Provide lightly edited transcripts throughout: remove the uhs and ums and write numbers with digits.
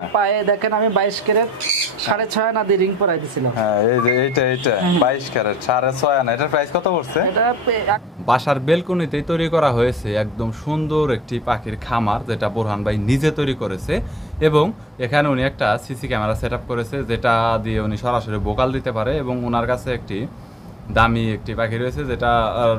পায়ে দেখেন আমি 22 ক্যারেট 6.5 আনা দিয়ে রিং পরাই দিছিলাম। হ্যাঁ এই যে এটা 22 ক্যারেট 6.5 আনা। এটার প্রাইস কত পড়ছে? এটা বাসার বেলকনিতেই তৈরি করা হয়েছে একদম সুন্দর একটি পাখির খামার, যেটা বোরহান ভাই নিজে তৈরি করেছে। এবং এখানে উনি একটা সিসি ক্যামেরা সেট আপ করেছে, যেটা দিয়ে উনি সরাসরি বোকাল দিতে পারে। এবং ওনার কাছে একটি দামি একটি পাখি রয়েছে, যেটা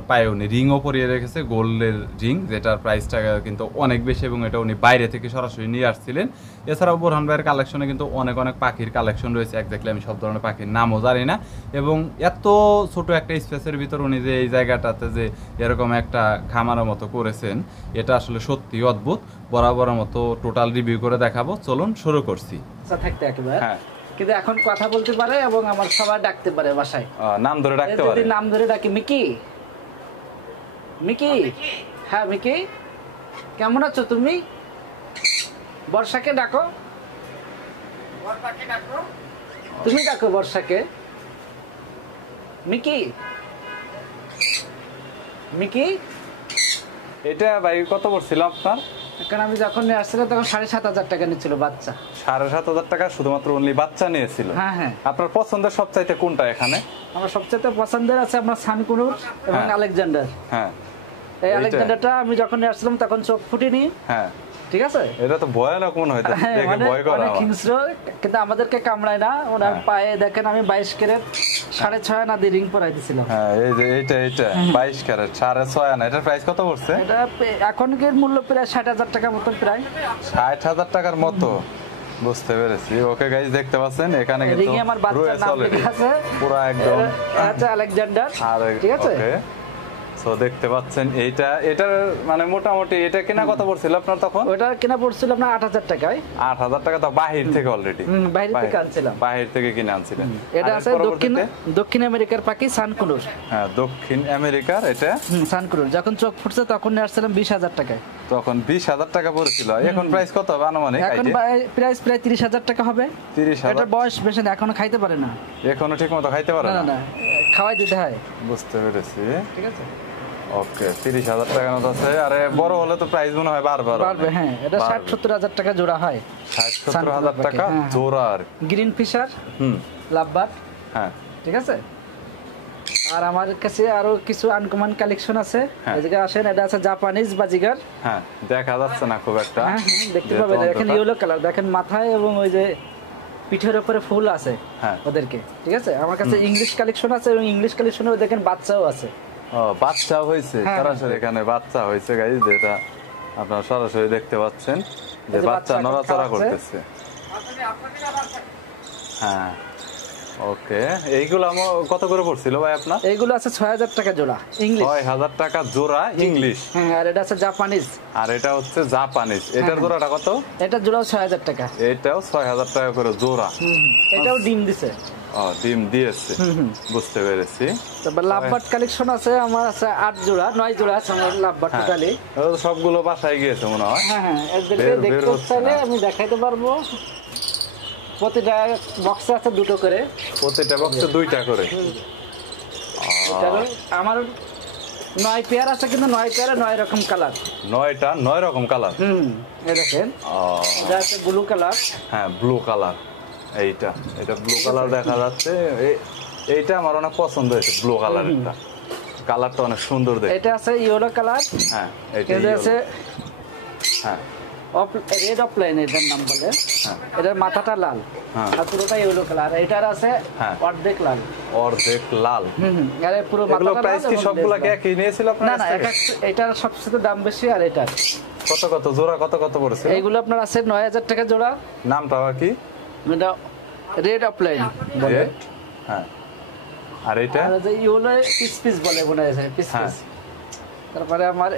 পায়ে উনি রিংও পরিয়ে রেখেছে, গোল্ডের রিং, যেটার প্রাইসটা কিন্তু অনেক বেশি। এবং এটা উনি বাইরে থেকে সরাসরি নিয়ে আসছিলেন। এছাড়াও বোরহান ভাইয়ের কালেকশনে কিন্তু অনেক পাখির কালেকশন রয়েছে। একজাক্টলি আমি সব ধরনের পাখির নামও জানি না। এবং এত ছোট একটা স্পেসের ভিতর উনি যে এই জায়গাটাতে যে এরকম একটা খামারের মতো করেছেন, এটা আসলে সত্যি অদ্ভুত। বরাবরের মতো টোটাল রিভিউ করে দেখাবো, চলুন শুরু করছি। থাকতে একেবারে হ্যাঁ, কিন্তু এখন কথা বলতে পারে এবং আমার সবাই ডাকতে পারে বাসায়। নাম ধরে ডাকতে পারে। যদি নাম ধরে ডাকি মিকি, মিকি, হ্যাঁ মিকি, কেমন আছো তুমি? বর্ষাকে ডাকো, তুমি ডাকো বর্ষাকে। Mickey, Mickey. এটা ভাই কত পড়ছিল আপনার? কারণ আমি যখন নিয়ে আসছিলাম তখন 7,500 টাকা নিচ্ছিল বাচ্চা। 7,500 টাকা শুধুমাত্র অনলি বাচ্চা নিয়েছিল। হ্যাঁ হ্যাঁ। আপনার পছন্দের সবচাইতে কোনটা এখানে? আমার সবচেয়ে পছন্দের আছে আপনার সানকুনুর এবং আলেকজান্ডার। হ্যাঁ, এই আলেকজান্ডারটা আমি যখন নিয়ে আসছিলাম তখন চোখ ফুটিনি। হ্যাঁ, ঠিক আছে। এটা তো ভয়ানক মনে হয়, দেখে ভয় করে অনেক হিংস্র, কিন্তু আমাদেরকে কামড়ায় না। ওনার পায়ে দেখেন আমি 22 ক্যারেট 6.5 আনা দিয়ে রিং পরাই দিছিলাম। হ্যাঁ এই যে এটা 22 ক্যারেট 6.5 আনা। এটার প্রাইস কত পড়ছে? এটা এখনকার মূল্য প্রায় 60,000 টাকার মতো, প্রায় 60,000 টাকার মতো। বুঝতে পেরেছি। ওকে গাইস, দেখতে পাচ্ছেন এখানে কিন্তু রিং এ আমার বাচ্চার নাম লেখা আছে পুরো একদম। আচ্ছা আলেকজান্ডার, আর ঠিক আছে। ওকে, সো দেখতে পাচ্ছেন এটার মানে মোটামুটি এটা কেনা কত পড়ছিল আপনার তখন? ওটা কেনা পড়ছিল আপনার 8,000 টাকায়। 8,000 টাকা তো বাহির থেকে অলরেডি বাইরে থেকে আনছিলাম। বাহির থেকে কিনে আনছিলেন। এটা আছে দক্ষিণ আমেরিকার পাখি সানকুনুর। হ্যাঁ, দক্ষিণ আমেরিকার এটা সানকুনুর। যখন চোখ ফুটছে তখন নিয়ে আসছিলাম 20,000 টাকায়। তখন 20,000 টাকা পড়ছিল। এখন প্রাইস কত হবে আনুমানিক? এখন প্রাইস প্রায় 30,000 টাকা হবে। 30,000। এটা বয়স বেশি না, এখনো খাইতে পারে না। এখনো ঠিক মতো খাইতে পারে না না? না, খাওয়াই দিতে হয়। বুঝতে পেরেছি। ঠিক আছে। ওকে, 30,000 টাকার মতো আছে। আরে বড় হলে তো প্রাইস মনে হয় বাড়বে। হ্যাঁ, এটা 60-70,000 টাকা জোড়া হয়। 60-70,000 টাকা জোড়া। আর গ্রিন ফিশার, লাভবার্ড। হ্যাঁ, ঠিক আছে। আর আমার কাছে আরো কিছু আনকমন কালেকশন আছে। এদিকে আসেন, এটা আছে জাপানিজ বাজিগার। হ্যাঁ, দেখা যাচ্ছে না খুব একটা। হ্যাঁ হ্যাঁ, দেখতে পাবেন। দেখেন ইয়েলো কালার, দেখেন মাথায় এবং ওই যে পিঠের উপরে ফুল আছে ওদেরকে। ঠিক আছে। আমার কাছে ইংলিশ কালেকশন আছে এবং ইংলিশ কালেকশনে দেখেন বাচ্চাও আছে। ও, বাচ্চা হয়েছে সরাসরি এখানে বাচ্চা হয়েছে গাইস, যেটা আপনারা সরাসরি দেখতে পাচ্ছেন যে বাচ্চা নড়াচড়া করতেছে। হ্যাঁ, ওকে। এইগুলো কত করে পড়ছিল ভাই আপনার? এইগুলো আছে 6,000 টাকা জোড়া ইংলিশ। 6,000 টাকা জোড়া ইংলিশ। হ্যাঁ, আর এটা আছে জাপানিজ। আর এটা হচ্ছে জাপানিজ। এটার জোড়াটা কত? এটা জোড়াও 6,000 টাকা। এটাও 6,000 টাকা করে জোড়া। এটাও ডিম দিছে। ও, ডিম দিয়েছে। বুঝতে পেরেছি। তারপর লাভবার্ড কালেকশন আছে আমার, আছে 8 জোড়া 9 জোড়া আছে আমার লাভবার্ড টোটালি। সবগুলো বাসায় গিয়েছে মনে হয়। হ্যাঁ হ্যাঁ, দেখতে চাইলে আমি দেখাইতে পারবো। প্রতিটা বক্সে আছে 2টো করে। প্রতিটা বক্সে 2টা করে। আমার 9 পেয়ার আছে, কিন্তু 9 পেয়ারে 9 রকম কালার। 9টা 9 রকম কালার। এই দেখেন, এটা আছে ব্লু কালার। হ্যাঁ, ব্লু কালার। এটা ব্লু কালার দেখা যাচ্ছে। এইটা আমার অনেক পছন্দ হয়েছে, ব্লু কালারটা। কালারটা অনেক সুন্দর দেখতে। এটা আছে ইয়েলো কালার। হ্যাঁ, এটা আছে হ্যাঁ রেড অফলাইন, এটার নাম বলে। এটার মাথাটা লাল আর পুরোটা ইয়েলো কালার। এটার আছে অর্ধেক লাল। অর্ধেক লাল। আরে পুরো মাথাটা লাল। প্রাইস কি সবগুলা কি নিয়েছিল আপনারা? না না, এটার সবচেয়ে দাম বেশি। আর এটার কত জোড়া কত পড়েছে? এইগুলো আপনার আছে 9,000 টাকা জোড়া। নামটা কি? এটা রেড অফলাইন বলে। হ্যাঁ, আর এটা ইয়েলো পিস বলে মনে হয়, পিস। তারপরে আমার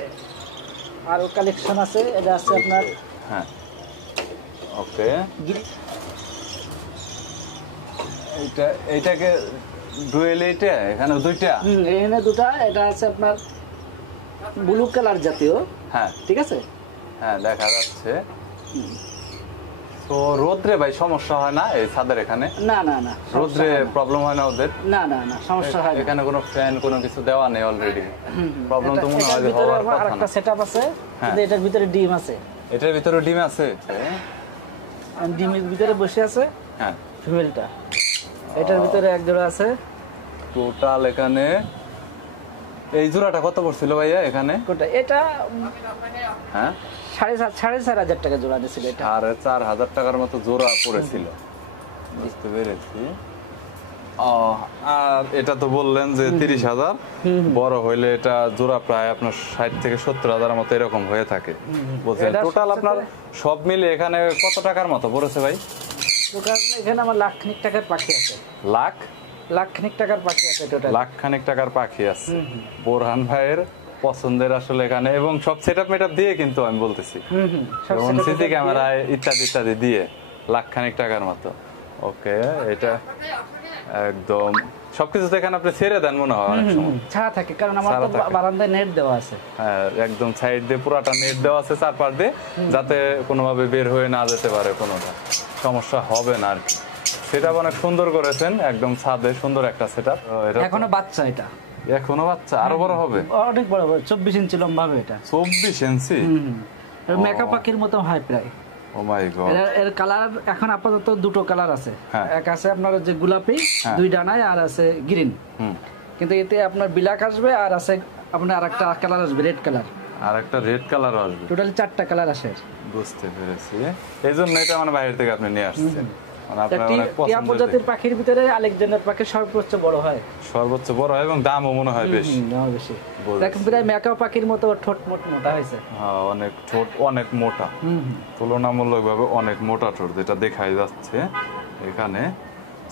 আরো কালেকশন আছে। এটা আছে আপনার হ্যাঁ, ওকে। এইটাকে ডুয়েল। এখানে 2টা। এখানে 2টা। এটা আছে আপনার ব্লু কালার জাতীয়। হ্যাঁ, ঠিক আছে। হ্যাঁ, দেখা যাচ্ছে। তো রোদ্রে ভাই সমস্যা হয় না এই ছাদের এখানে? না না না, রোদ্রে প্রবলেম হয় না ওদের? না না না, সমস্যা হয় না। এখানে কোনো ফ্যান কোনো কিছু দেওয়া নেই অলরেডি। প্রবলেম তো মনে হয় হওয়ার কথা না। আরেকটা সেটআপ আছে, কিন্তু এটার ভিতরে ডিম আছে। এটার ভিতরে ডিম আছে। ডিমের ভিতরে বসে আছে হ্যাঁ ফিমেলটা, এটার ভিতরে এক জোড়া আছে। টোটাল এখানে এই জোড়াটা কত পড়ছিল ভাইয়া এখানে? কোনটা? এটা হ্যাঁ 4,500 টাকা জোড়া দিছিল এটা। 4,500 টাকার মতো জোড়া পড়েছিল, বুঝতে পেরেছি। আর এটা তো বললেন যে 30,000, বড় হইলে এটা জোড়া প্রায় আপনার 60 থেকে 70,000 মতো এরকম হয়ে থাকে বলছেন। টোটাল আপনার সব মিলে এখানে কত টাকার মতো পড়েছে ভাই? টোটাল এখানে আমার লাখখানিক টাকার পাখি আছে। লাখখানিক টাকার পাখি আছে টোটাল। লাখখানিক টাকার পাখি আছে বোরহান ভাইয়ের পছন্দের আসলে এখানে, এবং সব সেটআপ মেটআপ দিয়ে কিন্তু আমি বলতেছি, যেমন সিসি ক্যামেরা ইত্যাদি ইত্যাদি দিয়ে লাখখানিক টাকার মতো। ওকে, এটা একদম সবকিছু এখানে আপনি ছেড়ে দেন মনে হয় অনেক সময়? ছাড়া থাকে, কারণ আমার তো বারান্দায় নেট দেওয়া আছে। হ্যাঁ, একদম সাইড দিয়ে পুরাটা নেট দেওয়া আছে চারপাশ দিয়ে, যাতে কোনোভাবে বের হয়ে না যেতে পারে, কোনোটা সমস্যা হবে না আর কি। সেটা অনেক সুন্দর করেছেন, একদম ছাদে সুন্দর একটা সেটআপ। এখনো বাচ্চা, এটা এখনো বাচ্চা, আরো বড় হবে? অনেক বড় হবে, 24 ইঞ্চি লম্বা হবে এটা। 24 ইঞ্চি? মেকআপ পাখির মতো হয় প্রায়। ও মাই গড। এর কালার এখন আপাতত দুটো কালার আছে। হ্যাঁ। এক আছে আপনার যে গোলাপি 2 ডানায়, আর আছে গ্রিন। কিন্তু এতে আপনার ব্ল্যাক আসবে, আর আছে আপনার আরেকটা কালার আসবে রেড কালার। আর একটা রেড কালার আসবে। টোটাল 4টা কালার আসে। বুঝতে পেরেছি, এইজন্য এটা মানে বাইরে থেকে আপনি নিয়ে আসছেন। মানে আপনার অনেক টিয়া পছন্দের প্রজাতির পাখির ভিতরে আলেকজান্ডার পাখি সর্বোচ্চ বড় হয়। সর্বোচ্চ বড় হয় এবং দামও মনে হয় বেশি। দাম বেশি। দেখেন প্রায় মেকআপ পাখির মতো ঠোঁট মোটা হয়েছে। হ্যাঁ, অনেক ঠোঁট অনেক মোটা, তুলনামূলকভাবে অনেক মোটা ঠোঁট, যেটা দেখাই যাচ্ছে এখানে।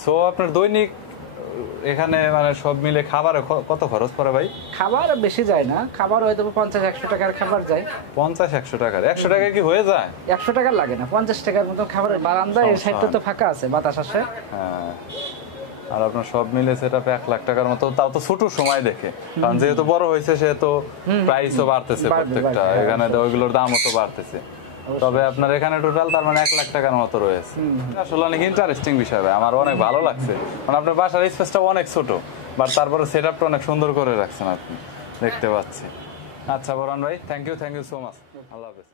সো আপনার দৈনিক এখানে মানে সব মিলে খাবারে কত খরচ পড়ে ভাই? খাবার বেশি যায় না, খাবার হয়তো 50-100 টাকার খাবার যায়। 50-100 টাকার? 100 টাকায় কি হয়ে যায়? 100 টাকা লাগে না, 50 টাকার মতো খাবার। বারান্দায় এই সাইডটা তো ফাঁকা আছে, বাতাস আসে। হ্যাঁ, আর আপনার সব মিলে সেটা 1 লাখ টাকার মতো, তাও তো ছোট সময় দেখে, কারণ যেহেতু বড় হয়েছে সেহেতু প্রাইসও বাড়তেছে প্রত্যেকটা, এখানে ওইগুলোর দামও তো বাড়তেছে। তবে আপনার এখানে টোটাল তার মানে 1 লাখ টাকার মতো রয়েছে। আসলে অনেক ইন্টারেস্টিং বিষয়, আমার অনেক ভালো লাগছে। মানে আপনার বাসার স্পেসটা অনেক ছোট, বাট তারপরে সেট আপটা অনেক সুন্দর করে রাখছেন আপনি, দেখতে পাচ্ছি। আচ্ছা বোরহান ভাই, থ্যাংক ইউ সো মাচ। আল্লাহ হাফেজ।